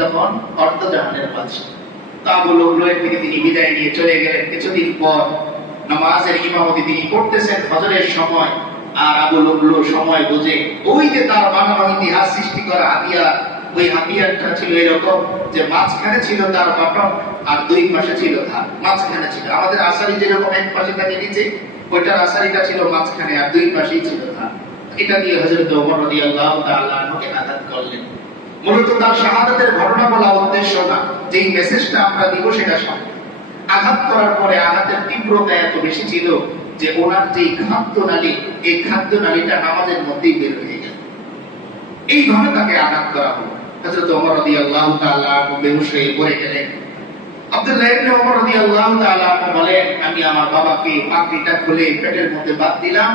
তখন অর্ধজাহানের বাদশা। আবু লুলুয়ের থেকে তিনি বিদায় নিয়ে চলে গেলেন। কিছুদিন পর নামাজের ইমামতি তিনি করতেছেন ফজরের সময়, আর আবু লুলু সময় বুঝে ওই যে তার বানানো ইতিহাস সৃষ্টি করা হাতিয়ার, ওই হাতিয়ারটা ছিল এরকম যে মাঝখানে ছিল তার বাটন আর দুই পাশে ছিল ধার, মাঝখানে ছিল। আমাদের আসারি যেরকম এক পাশে থাকে নিচে, ওইটার আসারিটা ছিল মাঝখানে আর দুই পাশেই ছিল ধার। এটা দিয়ে হযরত ওমর রাদিয়াল্লাহু তাআলা আনহুকে আঘাত করলেন। মূলত তার শাহাদাতের ঘটনা বলা উদ্দেশ্য না, যেই মেসেজটা আমরা দিব সেটা সামনে। আঘাত করার পরে আঘাতের তীব্রতা এত বেশি ছিল যে ওনার যে খাদ্যনালী, এই খাদ্যনালীটা নামাজের মধ্যেই বের হয়ে গেল। এইভাবে তাকে আঘাত করা হলো। হযরত ওমর রাদিয়াল্লাহু তাআলা আনহু বেহুশ হয়ে পড়ে গেলেন। আব্দুল্লাহ ইবনে ওমর রাদিয়াল্লাহু তাআলা আনহু বলেন, আমি আমার বাবাকে পাগড়িটা খুলে পেটের মধ্যে বাঁধ দিলাম,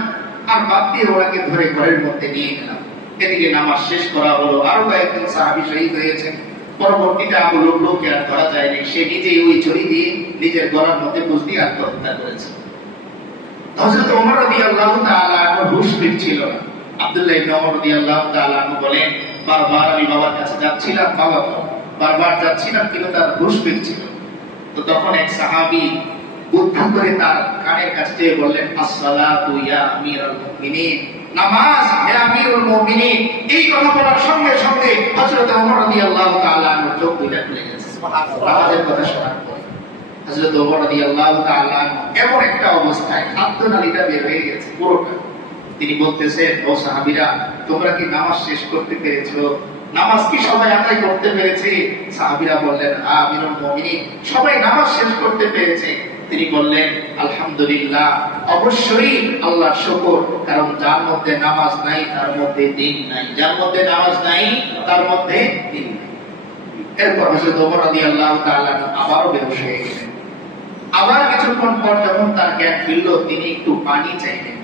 আর বাদ দিয়ে ওনাকে ধরে ঘরের মধ্যে নিয়ে গেলাম। এদিকে নামাজ শেষ করা হলো। আরো কয়েকজন সাহাবী শহীদ হয়েছে। পরবর্তীতে আবু লুলুকে আর ধরা যায়নি, সে নিজেই ওই ছুরি দিয়ে নিজের গলার মধ্যে বুঝ দিয়ে আত্মহত্যা করেছে। হযরত ওমর রাদিয়াল্লাহু তাআলা আনহু হুঁশ ফিরছিল না। আব্দুল্লাহ ইবনে ওমর রাদিয়াল্লাহু তাআলা আনহু বলেন, বারবার আমি বাবার কাছে যাচ্ছিলাম, বাবা বারবার যাচ্ছিলাম, কিন্তু তার হুঁশ ফিরছিল। তো তখন এক সাহাবী বুদ্ধি করে তার কানের কাছে যেয়ে বললেন, আসসালাতু ইয়া আমিরুল মুমিনিন, নামাজ হে আমিরুল মুমিনিন। এই কথা বলার সঙ্গে সঙ্গে হযরত ওমর রাদিয়াল্লাহু তাআলা আনহু চোখ দুইটা খুলে গেছে। সুবহানাল্লাহ। নামাজের কথা শোনার পর হযরত ওমর রাদিয়াল্লাহু তাআলা আনহু এমন একটা অবস্থায় খাদ্যনালীটা বের হয়ে গেছে পুরোটা। তিনি বলতেছেন, ও সাহাবীরা, তোমরা কি নামাজ শেষ করতে পেরেছো? নামাজ কি সবাই আদায় করতে পেরেছে? সাহাবীরা বললেন, আমিরুল মুমিনিন, সবাই নামাজ শেষ করতে পেরেছে। তিনি বললেন, আলহামদুলিল্লাহ, অবশ্যই আল্লাহর শুকর, কারণ যার মধ্যে নামাজ নাই তার মধ্যে দ্বীন নাই, যার মধ্যে নামাজ নাই তার মধ্যে দ্বীন নাই। এরপর হযরত ওমর রাদিয়াল্লাহু তাআলা আবারও বেহুশ হয়ে গেলেন। আবার কিছুক্ষণ পর যখন তার জ্ঞান ফিরল, তিনি একটু পানি চাইলেন।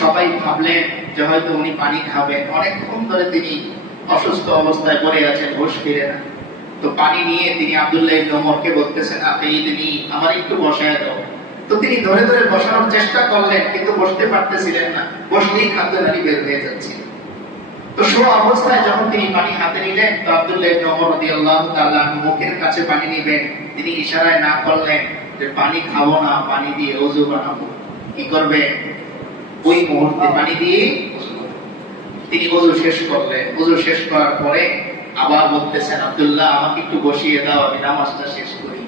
সবাই ভাবলেন যে হয়তো উনি পানি খাবেন, অনেকক্ষণ ধরে তিনি অসুস্থ অবস্থায় পড়ে আছেন, হুঁশ ফিরে না। তো পানি নিয়ে তিনি আব্দুল্লাহ ইবনে ওমরকে বলতেছেন, আফিদনি, আমার একটু বসায় দাও। তো তিনি ধরে ধরে বসানোর চেষ্টা করলেন, কিন্তু বসতে পারতেছিলেন না, বসলেই খাদ্যনালী বের হয়ে যাচ্ছিল। তো শোয়া অবস্থায় যখন তিনি পানি হাতে নিলেন, তো আব্দুল্লাহ ইবনে ওমর রাদিয়াল্লাহু তাআলা মুখের কাছে পানি নিবেন, তিনি ইশারায় না করলেন যে পানি খাবো না, পানি দিয়ে ওযু বানাবো। কি করবে? ওই মুহূর্তে পানি দিয়ে তিনি ওযু শেষ করলেন। ওযু শেষ করার পরে আবার বলতেছেন, আব্দুল্লাহ, আমাকে একটু বসিয়ে দাও, আমি নামাজটা শেষ করি।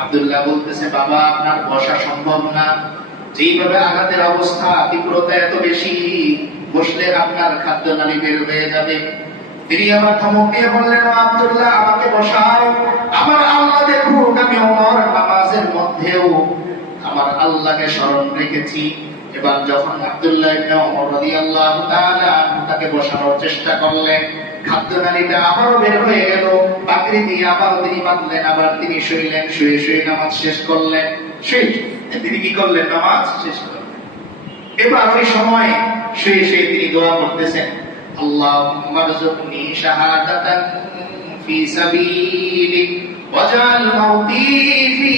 আব্দুল্লাহ বলতেছে, বাবা, আপনার বসা সম্ভব না, যেইভাবে আঘাতের অবস্থা, তীব্রতা এত বেশি, বসলে আপনার খাদ্যনালী বের হয়ে যাবে। তিনি আবার ধমক দিয়ে বললেন, আব্দুল্লাহ, আমাকে বসাও, আমার আল্লাহ দেখুন, আমি ওমর নামাজের মধ্যেও আমার আল্লাহকে স্মরণ রেখেছি। এবার যখন আব্দুল্লাহ ইবনে ওমর রাদিয়াল্লাহু তাআলা তাকে বসানোর চেষ্টা করলেন, খাদ্যনালীটা আবারও বের হয়ে গেল। পাগড়ি দিয়ে আবার তিনি বাঁধলেন, আবার তিনি শুইলেন, শুয়ে শুয়ে নামাজ শেষ করলেন। তিনি কি করলেন? নামাজ শেষ করলেন। এবার ওই সময় শুয়ে শুয়ে তিনি দোয়া করতেছেন, আল্লাহুম্মা রযুকনি শাহাদাতান ফি সাবিলিক ওয়াজআল মাউতি ফি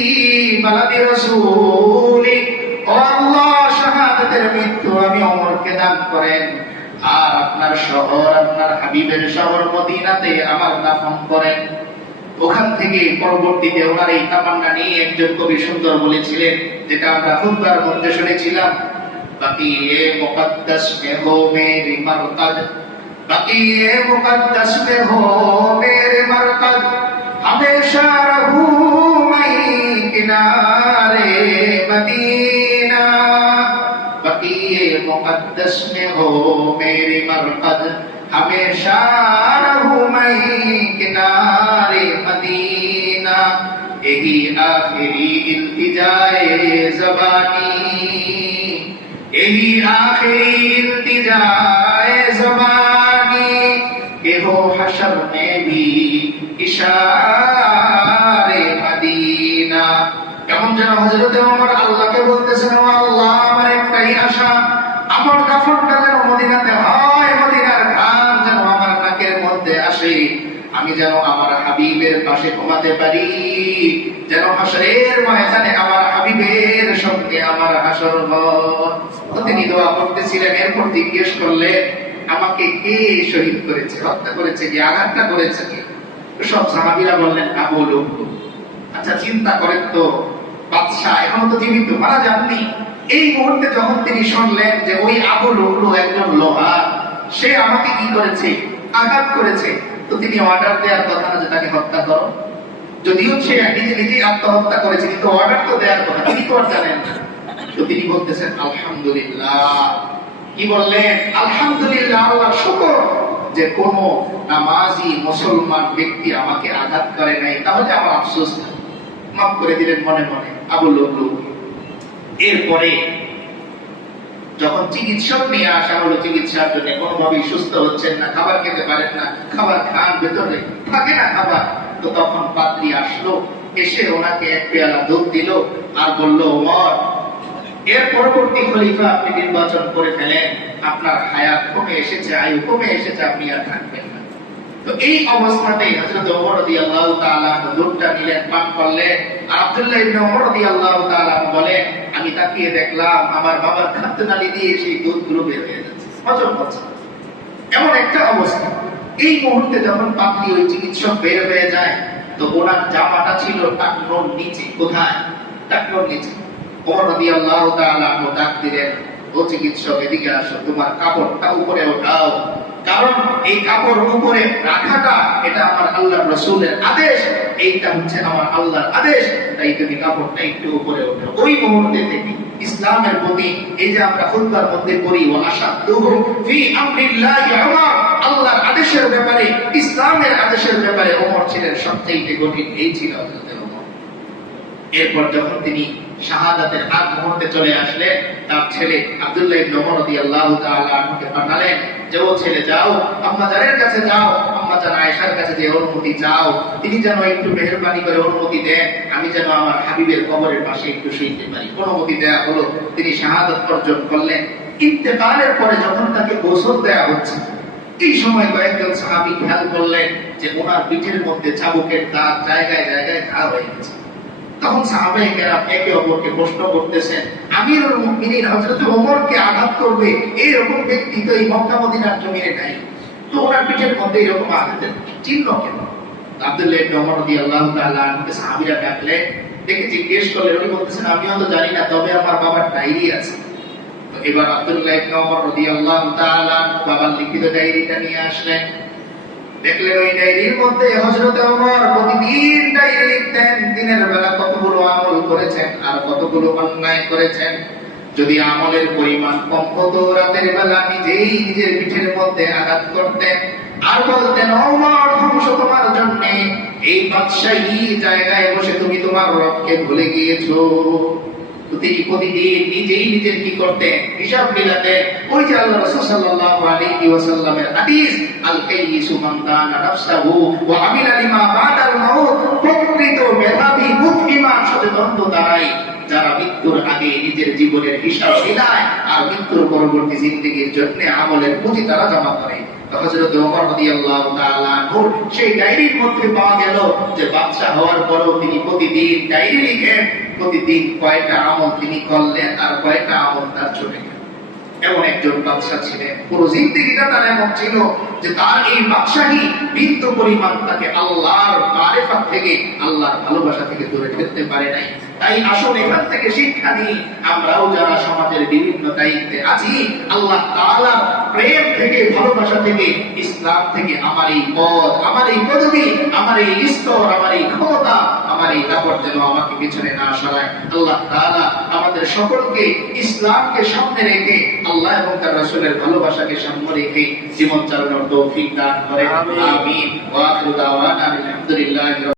বালাদি রাসূলিক। ও আল্লাহ, শাহাদাতের মৃত্যু আমি ওমরকে দান করেন, আর আপনার শহর, আপনার হাবিবের শহর মদিনাতে আমার দাফন করেন। ওখান থেকে পরবর্তীতে ওনার এই তামান্না নিয়ে একজন কবি সুন্দর বলেছিলেন, যেটা আমরা খুতবার মধ্যে শুনেছিলাম, বাকিয়ে মুকদ্দাস মে হো মেরি মারকাদ, বাকিয়ে মুকদ্দাস মে হো মেরে মারকাদ, হমেশা रहूं मैं किनारे मदीना, बाकिए मुकद्दस में हो मेरी मरकद, हमेशा रहूं मैं किनारे मदीना, यही आखिरी इल्तिजाए ज़बानी, यही आखिरी इल्तिजाए ज़बानी, कि हो हशर में भी इशारे मदीना। এমন যেন হযরত ওমর আল্লাহকে বলতেছেন, ও আল্লাহ, আমার একটাই আশা, আমার কাফনটা যেন মদিনাতে হয়, মদিনার ঘাম যেন আমার নাকের মধ্যে আসে, আমি যেন আমার হাবিবের পাশে ঘুমাতে পারি, যেন হাশরের ময়দানে আমার হাবিবের সঙ্গে আমার হাশর হয়। তিনি দোয়া করতেছিলেন। এরপর জিজ্ঞেস করলেন, আমাকে কে শহীদ করেছে, হত্যা করেছে, কি আঘাতটা করেছে? কি সব সাহাবীরা বললেন আবু লুলু। আচ্ছা চিন্তা করেন তো, বাদশা এখনো তো জীবিত, মারা যাননি। এই মুহূর্তে যখন তিনি শুনলেন যে ওই আবু লুলু একজন লোহার, সে আমাকে কি করেছে, আঘাত করেছে, তো তিনি অর্ডার দেওয়ার কথা না যে তাকে হত্যা করো। যদিও সে নিজে নিজেই আত্মহত্যা করেছে, কিন্তু অর্ডার তো দেওয়ার কথা, তিনি তো আর জানেন না। তো তিনি বলতেছেন আলহামদুলিল্লাহ। কি বললেন? আলহামদুলিল্লাহ, আল্লাহর শুকর যে কোন নামাজি মুসলমান ব্যক্তি আমাকে আঘাত করে নাই, তাহলে আমার আফসোস নাই। মাফ করে দিলেন মনে মনে আবু লুলু। এরপরে যখন চিকিৎসক নিয়ে আসা হলো চিকিৎসার জন্য, কোনোভাবেই সুস্থ হচ্ছেন না, খাবার খেতে পারেন না, খাবার খান ভেতরে থাকে না খাবার, তো তখন পাদ্রী আসলো, এসে ওনাকে এক পেয়ালা দুধ দিল আর বলল, ওমর, এর পরবর্তী খলিফা আপনি নির্বাচন করে ফেলেন, আপনার হায়াত কমে এসেছে, আয়ু কমে এসেছে, আপনি আর থাকবেন না। তো এই অবস্থাতেই হযরত ওমর রাদিয়াল্লাহু তাআলা দুধটা নিলেন, পান করলেন। আর আব্দুল্লাহ ইবনে ওমর রাদিয়াল্লাহু তাআলা বলেন, আমি তাকিয়ে দেখলাম আমার বাবার খাদ্যনালী দিয়ে সেই দুধগুলো বের হয়ে যাচ্ছে, হজম হচ্ছে। এমন একটা অবস্থা। এই মুহূর্তে যখন পাদ্রী ওই চিকিৎসক বের হয়ে যায়, তো ওনার জামাটা ছিল টাকনোর নিচে। কোথায়? টাকনোর নিচে। ওমর রাদিয়াল্লাহু তাআলা ডাক দিলেন, ও চিকিৎসক, এদিকে আসো, তোমার কাপড়টা উপরে ওঠাও। কারণ এই কাপড় উপরে রাখাটা এটা আমার আল্লাহর রাসূলের আদেশ, এইটা হচ্ছে আমার আল্লাহর আদেশ, তাই তুমি কাপড়টা একটু উপরে ওঠাও। ওই মুহূর্তে থেকে ইসলামের প্রতি, এই যে আমরা খুতবার মধ্যে পড়ি, ওয়া আশাদুহু ফি আমরিল্লাহি উমর, আল্লাহর আদেশের ব্যাপারে, ইসলামের আদেশের ব্যাপারে ওমর ছিলেন সবচেয়ে কঠিন। এই ছিল হযরত ওমর। এরপর যখন তিনি শাহাদাতের আগ মুহূর্তে চলে আসলে, তার ছেলে আব্দুল্লাহ ইবনে ওমর রাদিয়াল্লাহু তাআলা আনহুকে পাঠালেন যে, ও ছেলে যাও, আম্মাজানের কাছে যাও, আম্মাজান আয়েশার কাছে যে অনুমতি চাও, তিনি যেন একটু মেহেরবানি করে অনুমতি দেন, আমি যেন আমার হাবিবের কবরের পাশে একটু শুইতে পারি। অনুমতি দেয়া হলো, তিনি শাহাদাত অর্জন করলেন। ইন্তেকালের পরে যখন তাকে গোসল দেয়া হচ্ছে, এই সময় কয়েকজন সাহাবী খেয়াল করলেন যে ওনার পিঠের মধ্যে চাবুকের দাগ জায়গায় জায়গায় ঘা হয়ে গেছে। তখন সাহাবায়ে কেরাম একে অপরকে প্রশ্ন করতেছেন, আমিরুল মুমিনিন হযরত ওমরকে আঘাত করবে এরকম ব্যক্তি তো এই মক্কা মদিনার জমিনে নাই, তো ওনার পিঠের মধ্যে এরকম আঘাতের চিহ্ন কেন? আব্দুল্লাহ ইবনে ওমর রাদিয়াল্লাহু তাআলা আনহুকে সাহাবীরা ডাকলেন, ডেকে জিজ্ঞেস করলেন। উনি বলতেছেন, আমিও তো জানি না, তবে আমার বাবার ডায়েরি আছে। তো এবার আব্দুল্লাহ ইবনে ওমর রাদিয়াল্লাহু তাআলা বাবার লিখিত ডায়েরিটা নিয়ে আসলেন। দেখলেন ওই ডায়েরির মধ্যে হযরত ওমর প্রতিদিন ডায়েরি লিখতেন, দিনের বেলা কতগুলো আমল করেছেন আর কতগুলো অন্যায় করেছেন। যদি আমলের পরিমাণ কম হতো, রাতের বেলা নিজেই নিজের পিঠের মধ্যে আঘাত করতেন আর বলতেন, ওমর, ধ্বংস তোমার জন্য, এই বাদশাহী জায়গায় বসে তুমি তোমার রবকে ভুলে গিয়েছো। তিনি প্রতিদিন নিজেই নিজের কি করতেন, হিসাব মিলাতেন। ওই যে আল্লাহ রাসূল সাল্লাল্লাহু আলাইহি ওয়াসাল্লামের হাদিস, আল কাইয়িসু মান দানা নাফসাহু ওয়া আমিলা লিমা বাদাল মাউত, প্রকৃত মেধাবী বুদ্ধিমান সচেতন তো তারাই যারা মৃত্যুর আগে নিজের জীবনের হিসাব মিলায় আর মৃত্যুর পরবর্তী জিন্দেগীর জন্য আমলের পুঁজি তারা জমা করে। হযরত ওমর রাদিয়াল্লাহু তাআলা আনহু সেই ডায়েরির মধ্যে পাওয়া গেল যে বাদশা হওয়ার পরও তিনি প্রতিদিন ডায়েরি লিখেন, প্রতিদিন কয়টা আমল তিনি করলেন আর কয়টা আমল তার চলে গেল। এমন একজন বাদশা ছিলেন, পুরো জিন্দেগিটা তার এমন ছিল যে তার এই বাদশাহী বিন্দু পরিমাণ তাকে আল্লাহর মারিফাত থেকে, আল্লাহর ভালোবাসা থেকে দূরে ঠেলতে পারে নাই। তাই আসুন এখান থেকে শিক্ষা নিই, আমরাও যারা সমাজের বিভিন্ন দায়িত্বে আছি, আল্লাহ তাআলার প্রেম থেকে, ভালোবাসা থেকে, ইসলাম থেকে আমার এই পদ, আমার এই পদবি, আমার এই স্তর, আমার এই ক্ষমতা, আমার এই দাপট যেন আমাকে পিছনে না সরায়। আল্লাহ তাআলা আমাদের সকলকে ইসলামকে সামনে রেখে, আল্লাহ এবং তার রাসূলের ভালোবাসাকে সামনে রেখে জীবন চালানোর তৌফিক দান করেন। আমিন। ওয়া আখিরু দাওয়ানা আলহামদুলিল্লাহি।